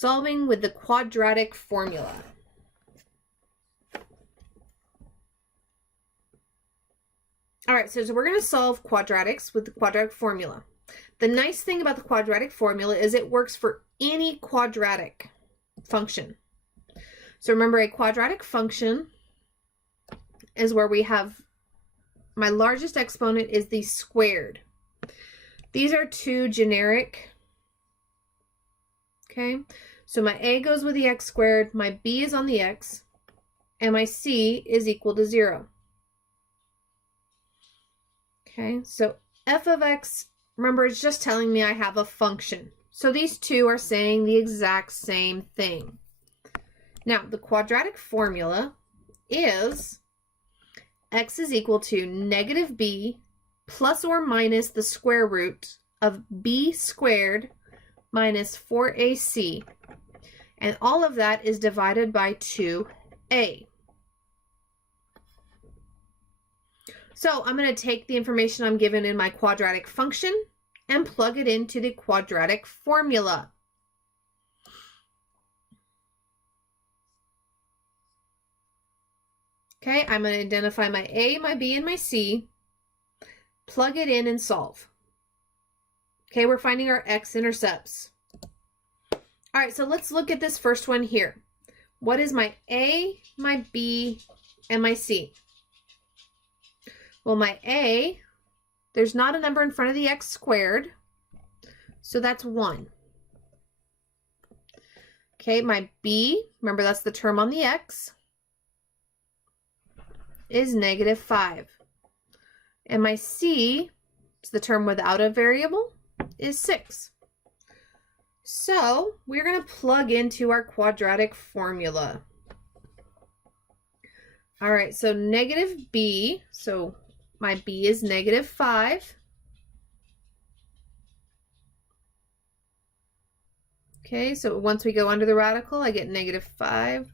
Solving with the quadratic formula. All right, so we're going to solve quadratics with the quadratic formula. The nice thing about the quadratic formula is it works for any quadratic function. So remember, a quadratic function is where we have my largest exponent is the squared. These are two generic. Okay, so my a goes with the x squared, my b is on the x, and my c is equal to 0. Okay, so f of x, remember, it's just telling me I have a function. So these two are saying the exact same thing. Now, the quadratic formula is x is equal to negative b plus or minus the square root of b squared minus 4ac. And all of that is divided by 2a. So I'm going to take the information I'm given in my quadratic function and plug it into the quadratic formula. Okay, I'm going to identify my a, my b, and my c, plug it in and solve. Okay, we're finding our x-intercepts. All right, so let's look at this first one here. What is my a, my b, and my c? Well, my a, there's not a number in front of the x squared, so that's 1. Okay, my b, remember that's the term on the x, is negative 5. And my c, it's the term without a variable, is 6. So we're going to plug into our quadratic formula. All right, so negative b, so my b is negative 5. Okay, so once we go under the radical, I get negative 5.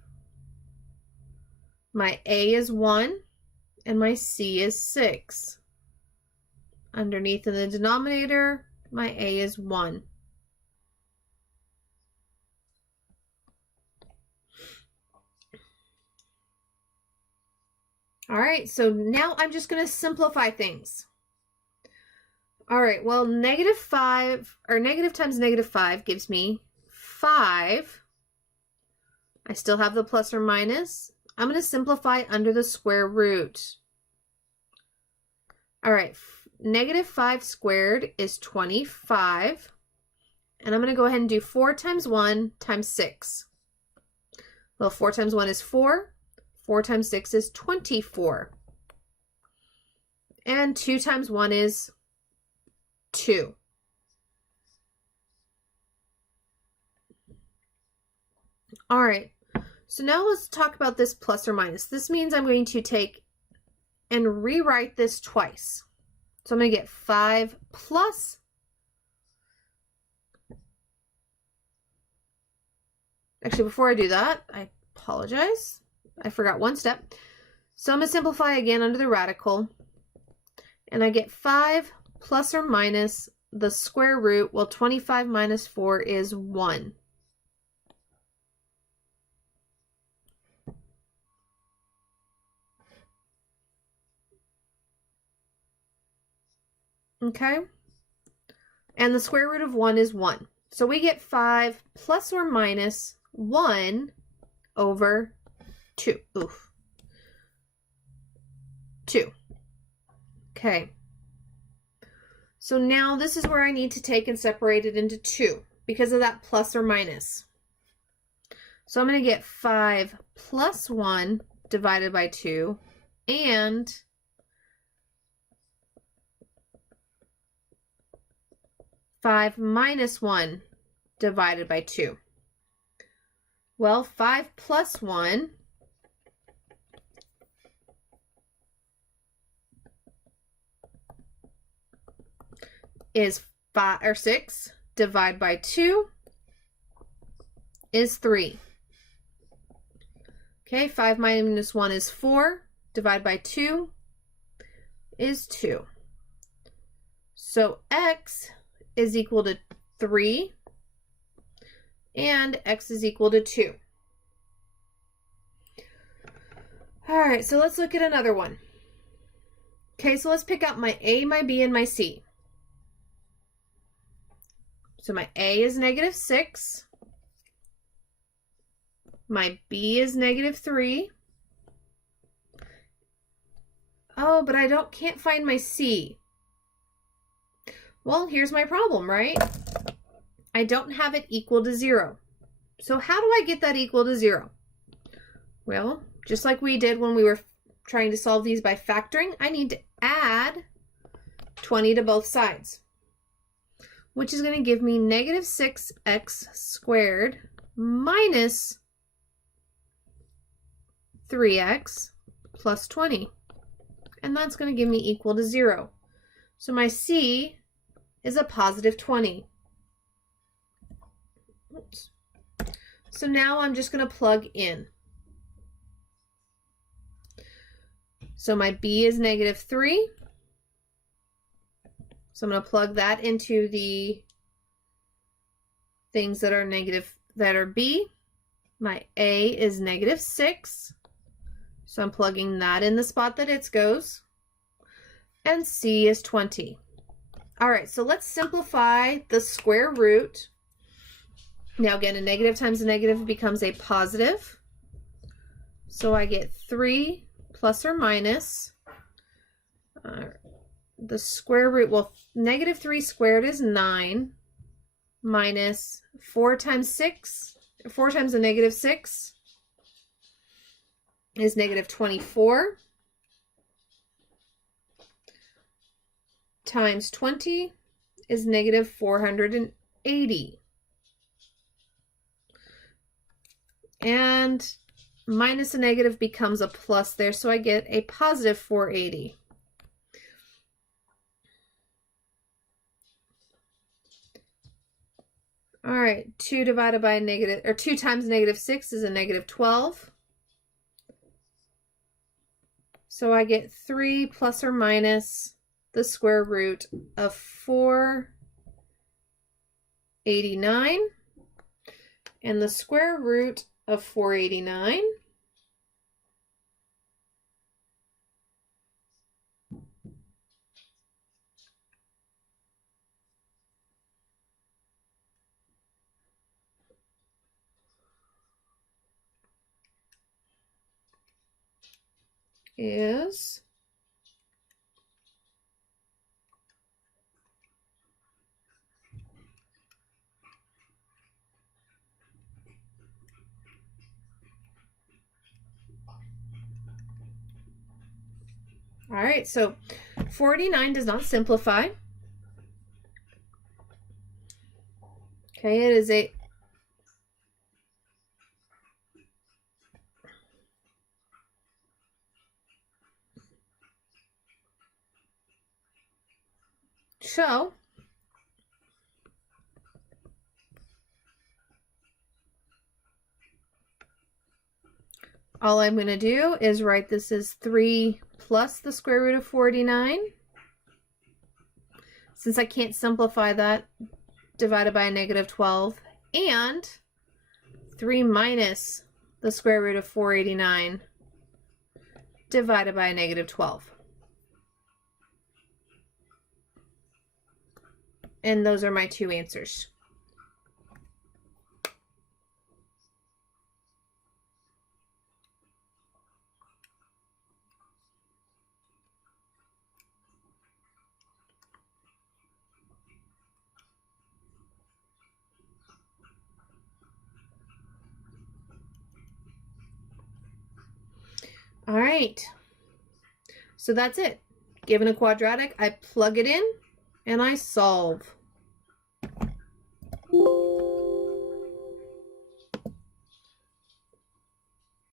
My a is 1, and my c is 6. Underneath in the denominator, my a is 1. All right, so now I'm just going to simplify things. All right, well, negative 5, or negative times negative 5 gives me 5. I still have the plus or minus. I'm going to simplify under the square root. All right, negative 5 squared is 25. And I'm going to go ahead and do 4 times 1 times 6. Well, 4 times 1 is 4. 4 times 6 is 24. And 2 times 1 is 2. All right, so now let's talk about this plus or minus. This means I'm going to take and rewrite this twice. So I'm going to get 5 plus. Actually, before I do that, I apologize. I forgot one step. So I'm going to simplify again under the radical. And I get 5 plus or minus the square root. Well, 25 minus 4 is 1. Okay. And the square root of 1 is 1. So we get 5 plus or minus 1 over 2. Oof. 2. Okay. So now this is where I need to take and separate it into 2 because of that plus or minus. So I'm going to get 5 plus 1 divided by 2 and 5 minus 1 divided by 2. Well, 5 plus 1 is 5 or 6 divided by 2 is 3. Okay, 5 minus 1 is 4 divided by 2 is 2. So x is equal to 3 and x is equal to 2. All right, so let's look at another one. Okay, so let's pick out my a, my b, and my c. So my a is -6. My b is -3. Oh, but I can't find my c. Well, here's my problem, right? I don't have it equal to 0. So how do I get that equal to 0? Well, just like we did when we were trying to solve these by factoring, I need to add 20 to both sides, which is going to give me -6x squared minus 3x plus 20. And that's going to give me equal to 0. So my c is a positive 20. Oops. So now I'm just going to plug in. So my b is -3. So I'm going to plug that into the things that are negative, that are b. My a is -6. So I'm plugging that in the spot that it goes. And c is 20. All right, so let's simplify the square root. Now again, a negative times a negative becomes a positive. So I get 3 plus or minus the square root. Well, -3 squared is 9 minus 4 times a -6 is -24 times 20 is -480. And minus a negative becomes a plus there, so I get a positive 480. All right, 2 divided by negative, or 2 times -6 is a -12. So I get 3 plus or minus the square root of 489. And the square root of 489 is all right, so 49 does not simplify. Okay, it is a so all I'm going to do is write this as 3 plus the square root of 49. Since I can't simplify that, divided by a -12, and 3 minus the square root of 489 divided by a -12. And those are my two answers. All right, so that's it. Given a quadratic, I plug it in and I solve.